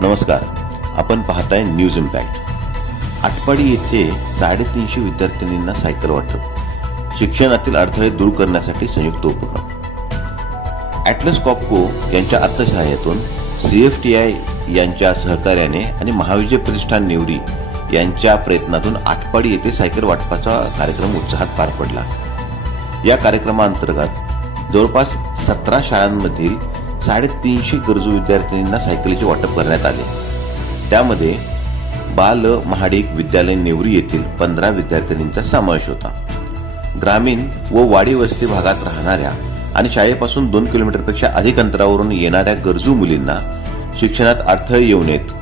नमस्कार, आपण पाहताय न्यूज इम्पॅक्ट। आटपाडी येथे 350 विद्यार्थिनींना सायकल वाटप, शिक्षणातील अडथळे दूर करण्यासाठी संयुक्त उपक्रम। ॲटलस कॉपको यांच्या अर्थसहाय्यातून CFTI यांच्या सहकार्याने आणि महाविजय प्रतिष्ठान नेवरी यांच्या प्रयत्नातून आटपाडी येथे सायकल वाटपाचा कार्यक्रम उत्साहात पार पडला। या कार्यक्रमाअंतर्गत जवळपास 17 शाळांमधील 350 गरजू विद्यार्थिनींना सायकलीचे वाटप करण्यात आले। त्यामध्ये बाल महाडिक विद्यालय नेवरी येथील 15 विद्यार्थिनींचा समावेश होता। ग्रामीण व वाडी वस्ती भागात राहणाऱ्या आणि शाळेपासून 2 किलोमीटरपेक्षा अधिक अंतरावरून येणाऱ्या गरजू मुलींना शिक्षणात अडथळे येऊ नयेत,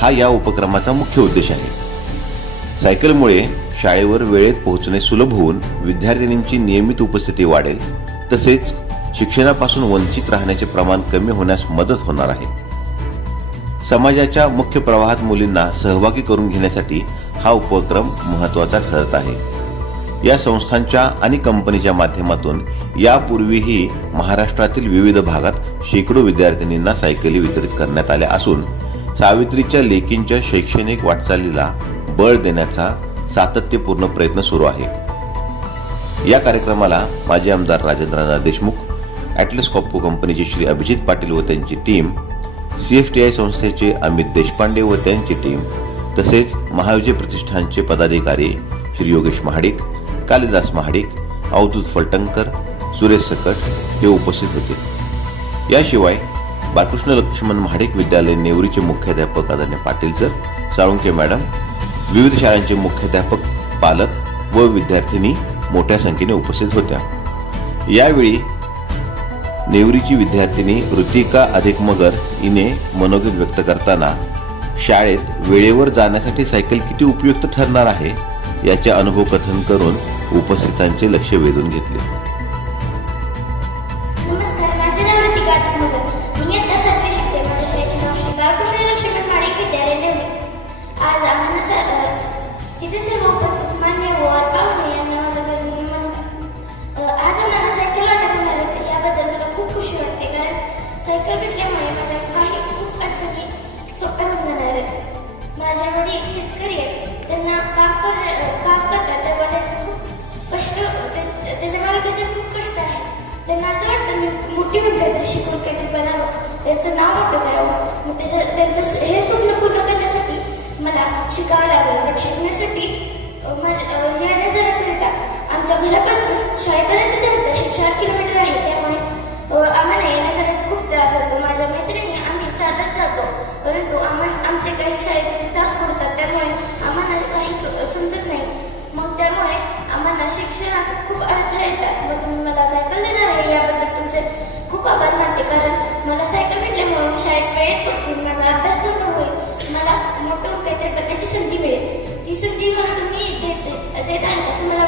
हा या उपक्रमाचा मुख्य उद्देश आहे। सायकलमुळे शाळेवर वेळेत पोहोचणे सुलभ होऊन विद्यार्थिनींची नियमित उपस्थिती वाढेल, तसेच शिक्षणापासून वंचित राहण्याचे प्रमाण कमी होण्यास मदत होणार आहे। समाजाच्या मुख्य प्रवाहात मुलींना सहभागी करून घेण्यासाठी हा उपक्रम महत्त्वाचा ठरत आहे। या संस्थांच्या आणि कंपनीच्या माध्यमातून यापूर्वीही महाराष्ट्रातील विविध भागात शेकडो विद्यार्थिनींना सायकली वितरित करण्यात आल्या असून सावित्रीच्या लेकींच्या शैक्षणिक वाटचालीला बळ देण्याचा सातत्यपूर्ण प्रयत्न सुरू आहे। या कार्यक्रमाला माजी आमदार राजेंद्रनाथ देशमुख, ॲटलस कॉपको कंपनीचे श्री अभिजित पाटील व त्यांची टीम, CFTI संस्थेचे अमित देशपांडे व त्यांची टीम, तसेच महाविजय प्रतिष्ठानचे पदाधिकारी श्री योगेश महाडिक, कालिदास महाडिक, अवधूत फलटणकर, सुरेश सकट हे उपस्थित होते। याशिवाय बाळकृष्ण लक्ष्मण महाडिक विद्यालय नेवरीचे मुख्याध्यापक आदरणीय पाटील सर, साळुंके मॅडम, विविध शाळांचे मुख्याध्यापक, पालक व विद्यार्थिनी मोठ्या संख्येने उपस्थित होत्या। यावेळी नेवरीची विद्यार्थिनी ऋतिका अधिक मगर हिने मनोगत व्यक्त करताना शाळेत वेळेवर जाण्यासाठी सायकल किती उपयुक्त ठरणार आहे याचे अनुभव कथन करून उपस्थितांचे लक्ष वेधून घेतले। नमस्कार, माझे नाव ऋतिका अधिक मगर, मी इयत्ता 7वी शिकते। माझ्या शाळेचे नाव श्री बाळकृष्ण लक्ष्मण महाडिक विद्यालय नेवरी। आज आम्हाला इथे सर्व उपस्थित मान्यवर पाहुणे यांना माझा नमस्कार। आज आम्हाला सायकल वाटप होणार आहे, याबद्दल मला खूप खुशी वाटते, कारण सायकल भेटल्यामुळे माझ्या काही खूप अडचणी सोप्या होऊन जाणार आहेत। माझ्या वडील शेतकरी आहेत, त्यांना काम करतात तेव्हा त्यांचं खूप कष्ट, त्याच्या मागे त्याचे खूप कष्ट आहे। त्यांना असं वाटतं मी मोठी होऊन काहीतरी शिकून काहीतरी बनावं, त्यांचं नाव मोठं करावं। मग त्यांचं हे स्वप्न पूर्ण करण्यासाठी मला शिकावं लागेल। पण शिकण्यासाठी येण्या-जाण्याकरिता आमच्या घरापासून शाळेपर्यंतचे अंतर 4 किलोमीटर आहे, त्यामुळे आम्हाला येण्यासाठी खूप त्रास होतो। माझ्या मैत्रिणी आम्ही चालत जातो, परंतु आमचे काही शाळेत तास पडतात, त्यामुळे आम्हाला काही समजत नाही। मग त्यामुळे आम्हाला शिक्षणात खूप अडथळे येतात। मग तुम्ही मला सायकल देणार आहे याबद्दल तुमचे खूप आभार मानते, कारण मला सायकल भेटल्यामुळे मी शाळेत वेळेत पोहोचेन, माझा अभ्यास पूर्ण होईल, मला मोठं काहीतरी बनण्याची संधी मिळेल। ती संधी मला तुम्ही देत आहे असं मला